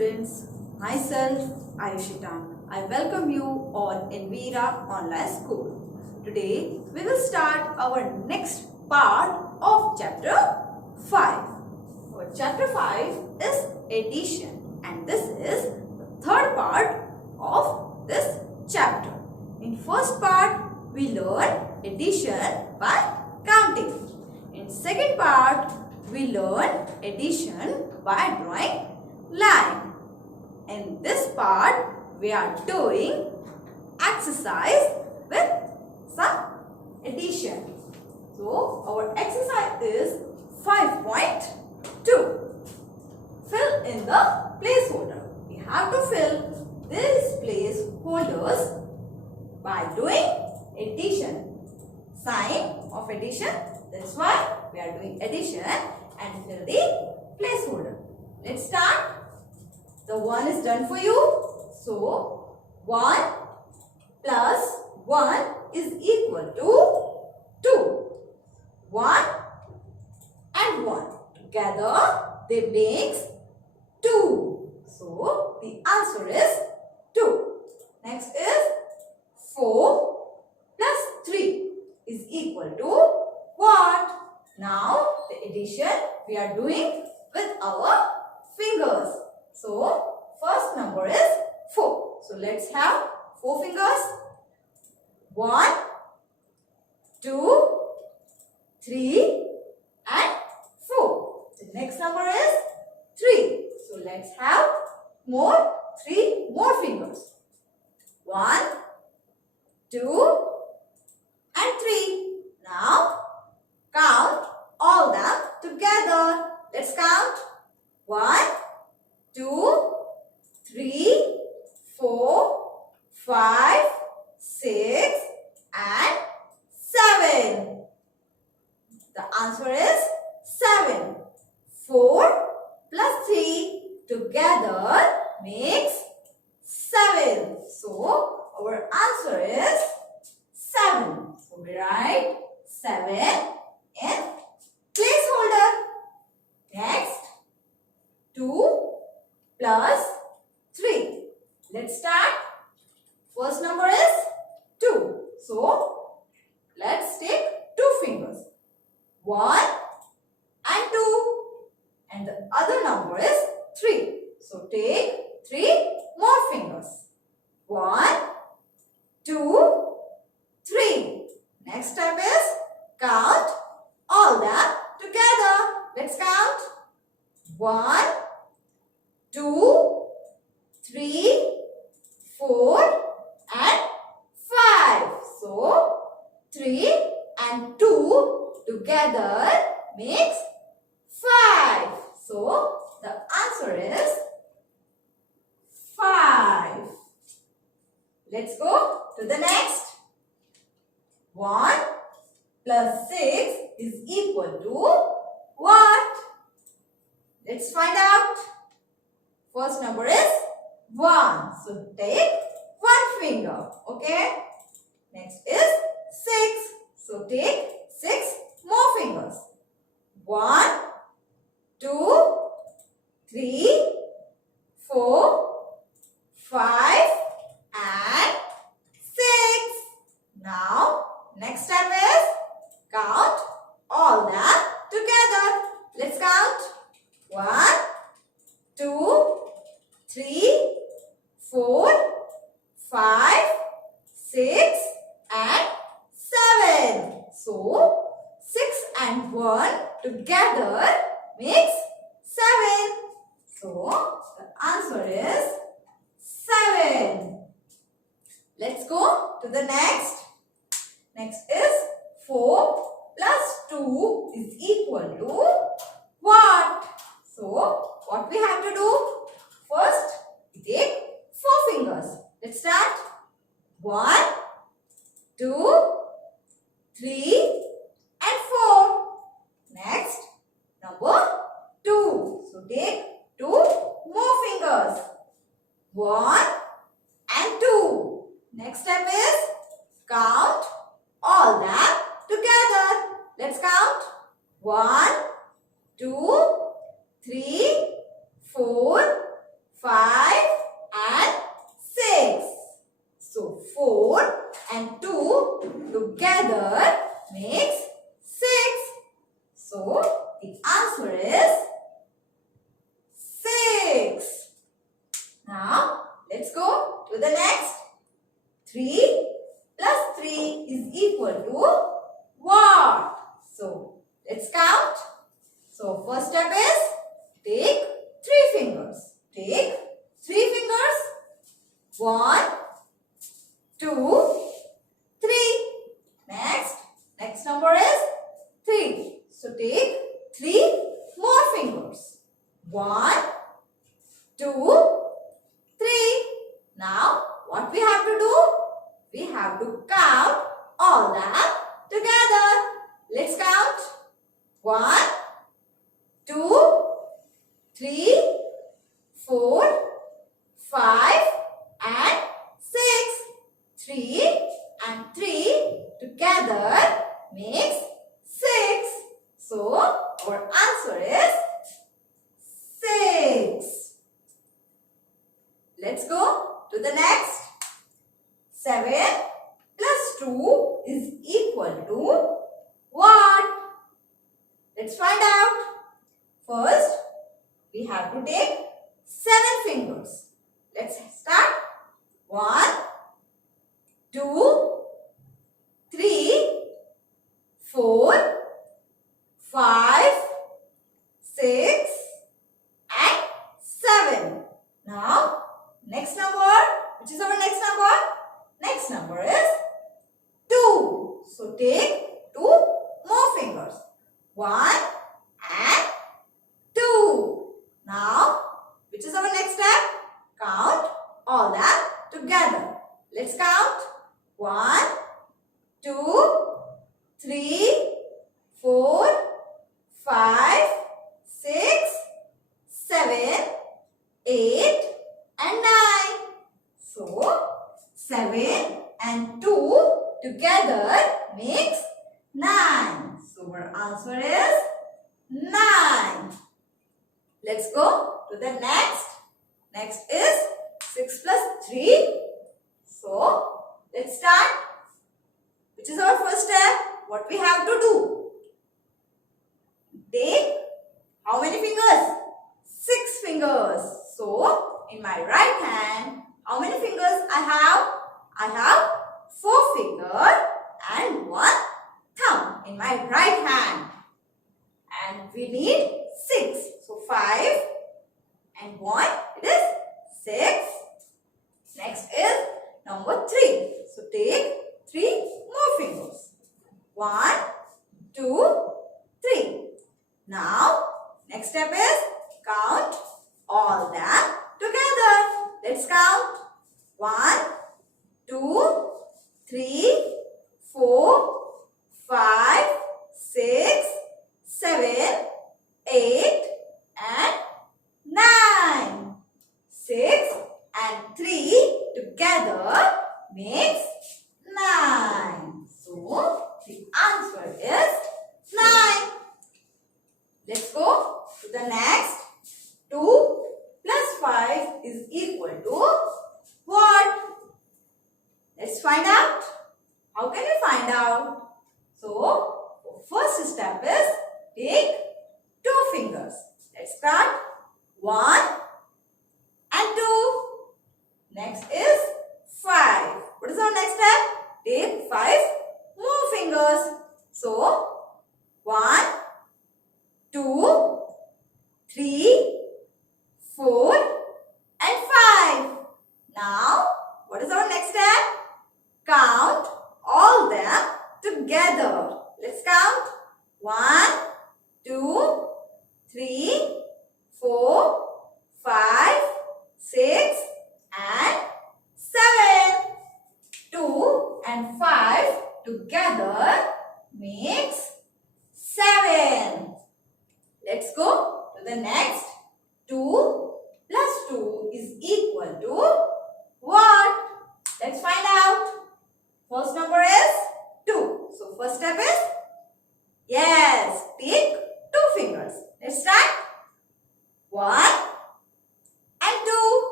students, myself Ayushi Tak. I welcome you on Anvira Online School. Today we will start our next part of chapter 5. Our chapter 5 is addition and this is the third part of this chapter. In first part we learn addition by counting. In second part we learn addition by drawing line. In this part we are doing exercise with some addition. So our exercise is 5.2. Fill in the placeholder. We have to fill these placeholders by doing addition. Sign of addition. That's why we are doing addition and fill the placeholder. Let's start. The 1 is done for you. So 1 plus 1 is equal to 2. 1 and 1 together they make 2. So the answer is 2. Next is 4 plus 3 is equal to what? Now the addition we are doing with our fingers. So first number is 4. So let's have 4 fingers. 1, 2, 3 and 4. The next number is 3. So let's have 3 more fingers. 1, 2 and 3. Now count all them together. Let's count. 1, 2, 3, 4, 5, 6 and 7. The answer is 7. 4 plus 3 together makes 7. So our answer is 7. So we write 7 in placeholder. Next, 2 plus 3. Let's start. First number is 2. So let's take 2 fingers. 1 and 2. And the other number is 3. So take 3 more fingers. 1, 2, 3. Next step is count all them together. Let's count. 1, 2, 3, 4 and 5. So 3 and 2 together makes 5. So the answer is 5. Let's go to the next. 1 plus 6 is equal to what? Let's find out. First number is 1. So take 1 finger. Okay. Next is 6. So take 6 more fingers. 1, 2, 3, 4, 5 and 6. Now next step is count all them together. Let's count. 1, 2, 3, 4, 5, 6 and 7. So 6 and 1 together makes 7. So the answer is 7. Let's go to the next. Next is 4 plus 2 is equal to what? So what we have to do? First we take 4 fingers. Let's start. 1, 2, 3 and 4. Next number 2. So take 2 more fingers. 1 and 2. Next step is count all them together. Let's count. 1, 2, 3, 4, 5 and 6. So 4 and 2 together makes 6. So the answer is 6. Now let's go to the next. 3 plus 3 is equal to what? So let's count. So first step is take 3 fingers. Take 3 fingers. 1, 2, 3. Next number is 3. So take 3 more fingers. 1, 2, 3. Now what we have to do? We have to count all that together. Let's count. 1, 2, 3, 4, 5 and 6. 3 and 3 together makes 6. So our answer is 6. Let's go to the next. 7 plus 2 is equal to what? Let's find out. First, we have to take 7 fingers. Let's start. 1, 2, 3, 4, 5, 6 and 7. Now, next number. Which is our next number? Next number is 2. So, take 2 more fingers. 1 and 2. Now, which is our next step? Count all that together. Let's count. 1, 2, 3, 4, 5, 6, 7, 8 and 9. So, 7 and 2 together makes 9. So, our answer is 9. Let's go to the next. Next is 6 plus 3. So, let's start. Which is our first step? What we have to do? Take how many fingers? 6 fingers. So, in my right hand, how many fingers I have? I have 4 fingers and 1 thumb in my right hand. And we need 6. So 5 and 1, it is 6. Next is number 3. So take 3 more fingers. 1, 2, 3. Now, next step is count all them together. Let's count. 1, 2, 3, 4, 5, 6, 7, 8 and 9. 6 and 3 together makes 9. So, the answer is 9. Let's go to the next. 2 plus 5 is equal to what? Let's find out. How can we find out? So, first step is take 2 fingers. Let's start. 1 and 2. Next is 5. What is our next step? Take 5 more fingers. So, 1, 2, 3, 4 and 5. Now, what is our next step? Count all them together. Let's count. 1, 2, 3, 4, 5, 6 and 7. 2 and 5 together makes 7. Let's go to the next. 2 plus 2 is equal to what? Let's find out. First number is 2. So first step is, yes, take 2 fingers. Let's start. 1 and 2.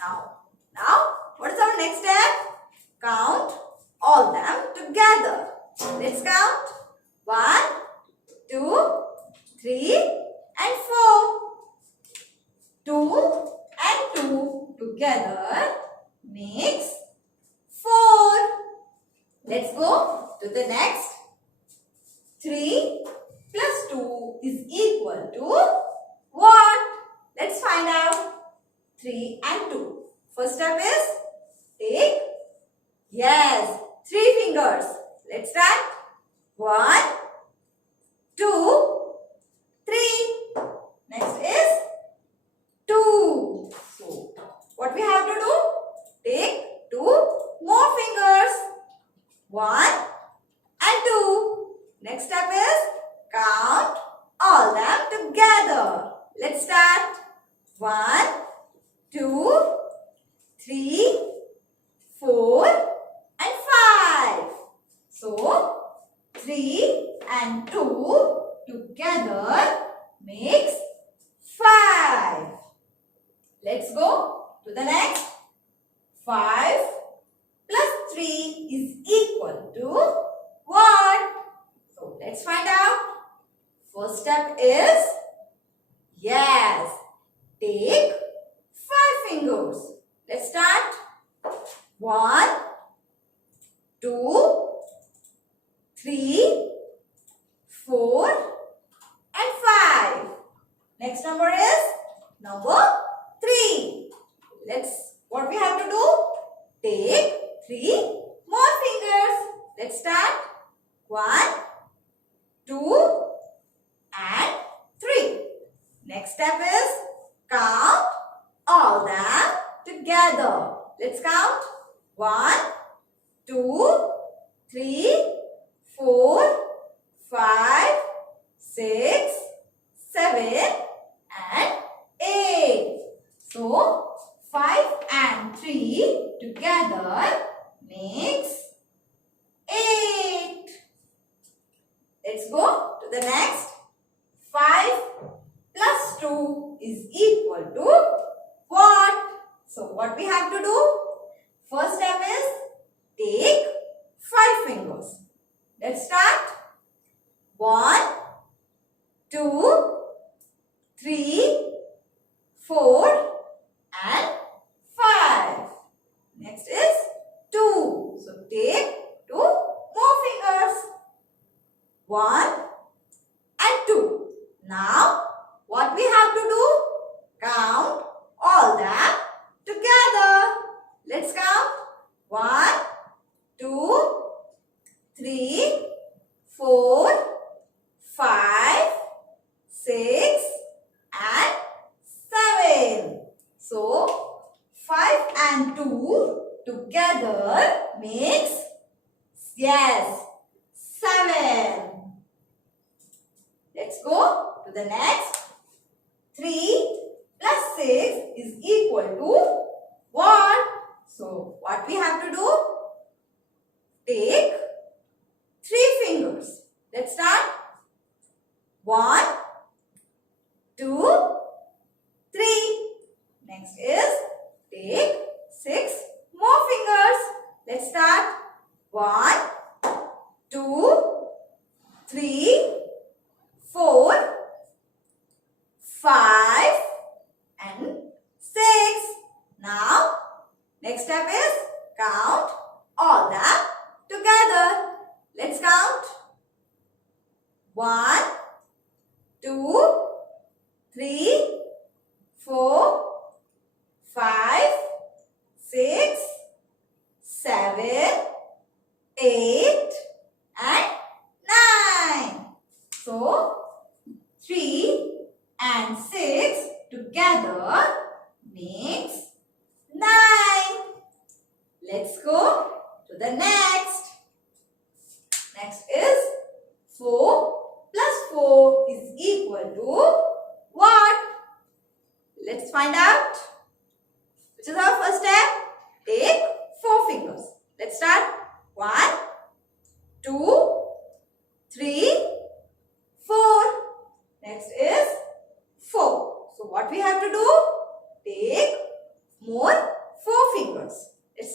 Now, what is our next step? Count all them together. Let's count. 1, 2, 3 and 4. 2 and 2 together makes 4. Let's go to the next. 3 plus 2 is equal to what? Let's find out. 3 and 2. First step is take, yes, 3 fingers. Let's start. 1, 2, 3. Next is 2. So, what we have to do? Take 2 more fingers. 1 and 2. Next step is count all them together. Let's start. 1, 2, 3, 4 and 5. So, 3 and 2 together makes 5. Let's go to the next. 5 plus 3 is equal to what? So, let's find out. First step is, yes, take 5 fingers. Let's start. 1, 2, 3, 4 and 5. Next number is number 3. What we have to do? Take 3 more fingers. Let's start. 1, 2 and 3. Next step is count all them together. Let's count. 1, 2, 3, 4, 5, 6, 7 and 8. So, 5 and 3 together makes 8. Let's go to the next. 5 plus 2 is equal to what? So, what we have to do? First step is take 5 fingers. Let's start. 1, 2, 3, 4 and 5. Next is 2. So, take 2 more fingers. 1 and 2. Now, what we have to do? Count all them together. Let's count. 1, 2, 3, 4, 5, 6 and 7. So, 5 and 2 together makes, yes, 7. Let's go to the next. 3 plus 6 is equal to what? So, what we have to do? Take 3 fingers. Let's start. 1, 2, 3. Next is take 6 more fingers. Let's start. 1, 2, 3, 4, 5 and 6. Now, next step is count all them together. Let's count. 1, 2, 3, 4, 5, 6, 7, 8 and 9. So, 3 and 6 together makes 9. Let's go to the next. Next is 4 plus 4 is equal to what? Let's find out. Which is our first step? Take 4 fingers. Let's start. 1, 2, 3, 4. Next is 4. So what we have to do? Take more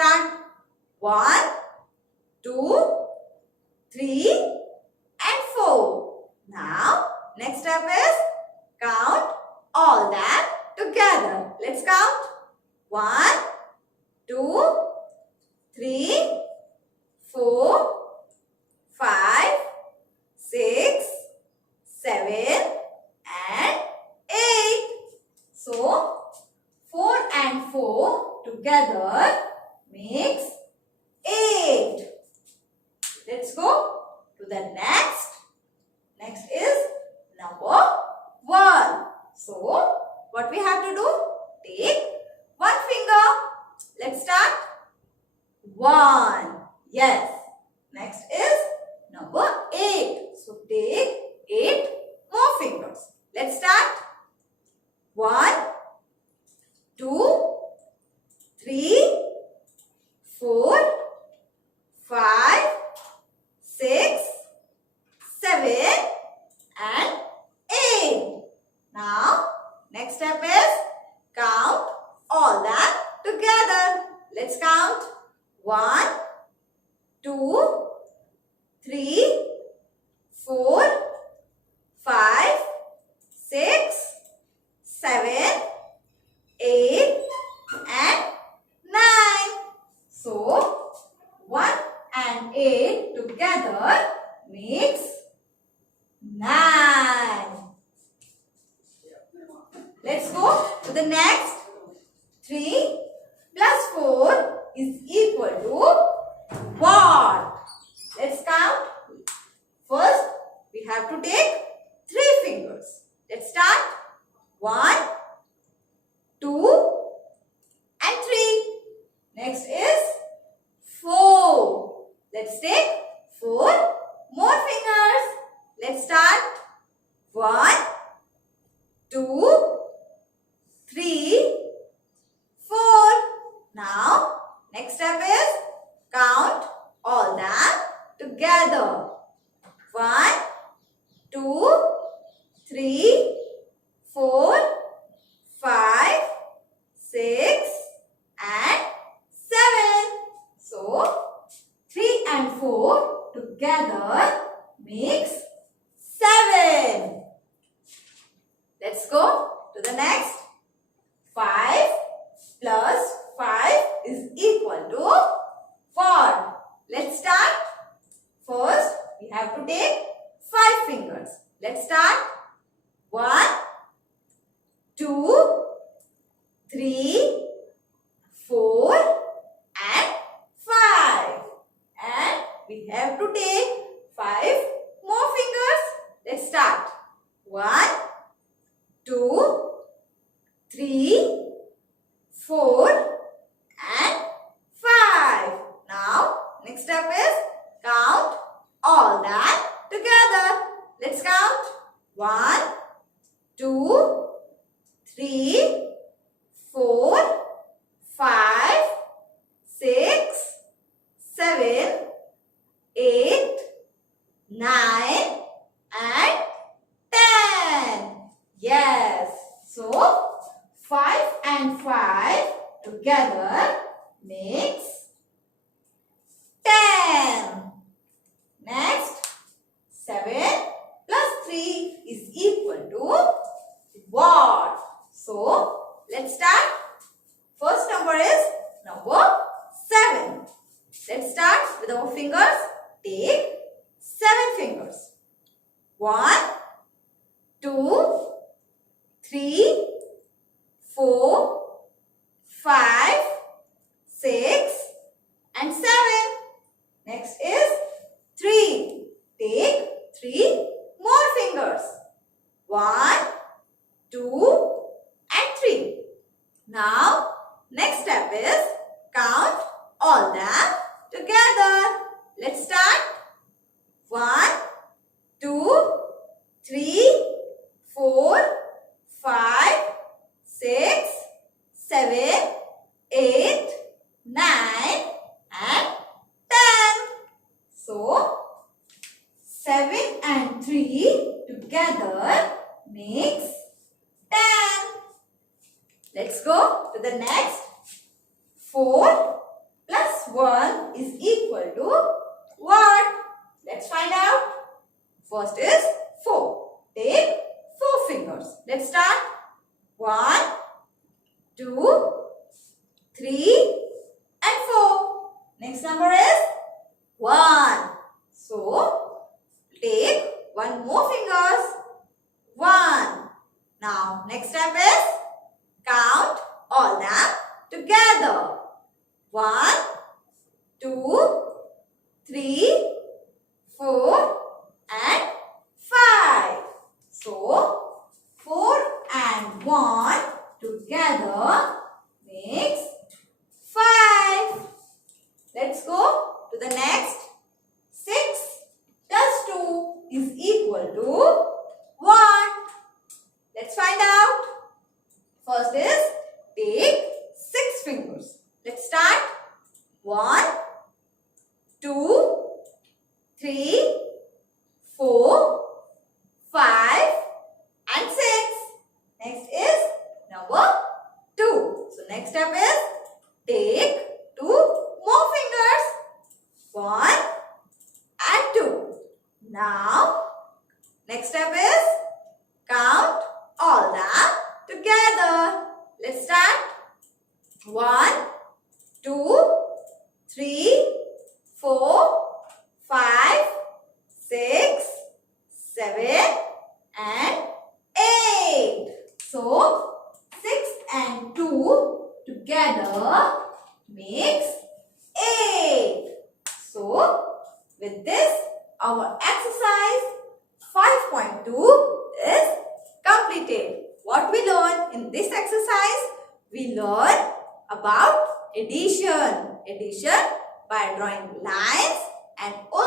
start. 1, 2, 3 and 4. Now, next step is count all them together. Let's count. 1, 2, 3, 4, 5, 6, 7 and 8. So, 4 and 4 together makes 8. Let's go to the next. Next is number 1. So, what we have to do? Take one finger. Let's start. 1. Yes. Next is number 8. So, take 8 more fingers. Let's start. 1, 2, 3, 4, 5, 6, 7 and 8. Now, next step is count all that together. Let's count. 1, 2, 3, 4, 5, 6, 7, 8 and 9. So, 1 and 8 together makes 9. Let's go to the next. 3 plus 4 is equal to what? Let's count. First, we have to take 3 fingers. Let's start. 1, 2 and 3. Next is 4. Let's take 4 more fingers. Let's start. 1, 2, 3, 4. Now, next step is count all them together. 1, 2, 3, 4, 5, 6 and 7. So, 3 and 4 together makes 7. Let's go to the next. 5 plus 5 is equal to what? Let's start. First, we have to take 5 fingers. Let's start. 1, 2, 3, 4 and 5. And we have to take 5 more fingers. Let's start. 1, 2, 3, 4 and 5. Now, next step is count all that together. Let's count. 1, 2, 3, 4, 5, 6, 7, 8, 9 and 10. Yes. So, 5 and 5 together makes 10. Next, 7 plus 3 is equal to what? So, let's start. First number is number 7. Let's start with our fingers. Take 7 fingers. 1, 2, 3, 4, 5, 6 and 7. Next is 3. Take 3 more fingers. 1, 2 and 3. Now, next step is count all them together. Let's start. 1, 2, 3, 4, 5, 6, 7, 8, 9 and 10. So, 7 and 3 together makes 10. Let's go to the next. 4 plus 1 is equal to what? Let's find out. First is 4. Take 4 fingers. Let's start. 1, 2, 3 and 4. Next number is 1. So, take 1 more fingers. 1. Now, next step is count all them together. 1, 2, 3, 4 and 5. So, 4 and 1 together makes 5. Let's go to the next. 6 plus 2 is equal to 1. Let's find out. First is take 6 fingers. Let's start. 1, 2, 3, 4, 5 and 6. Next is number 2. So next step is take 2 more fingers. 1 and 2. Now next step is count all them together. Let's start. 1, 2, 3, 4, 5, 6, 7 and 8. So 6 and 2 together makes 8. So with this our exercise 5.2 is completed. What we learn in this exercise? We learn about addition. Addition by drawing lines and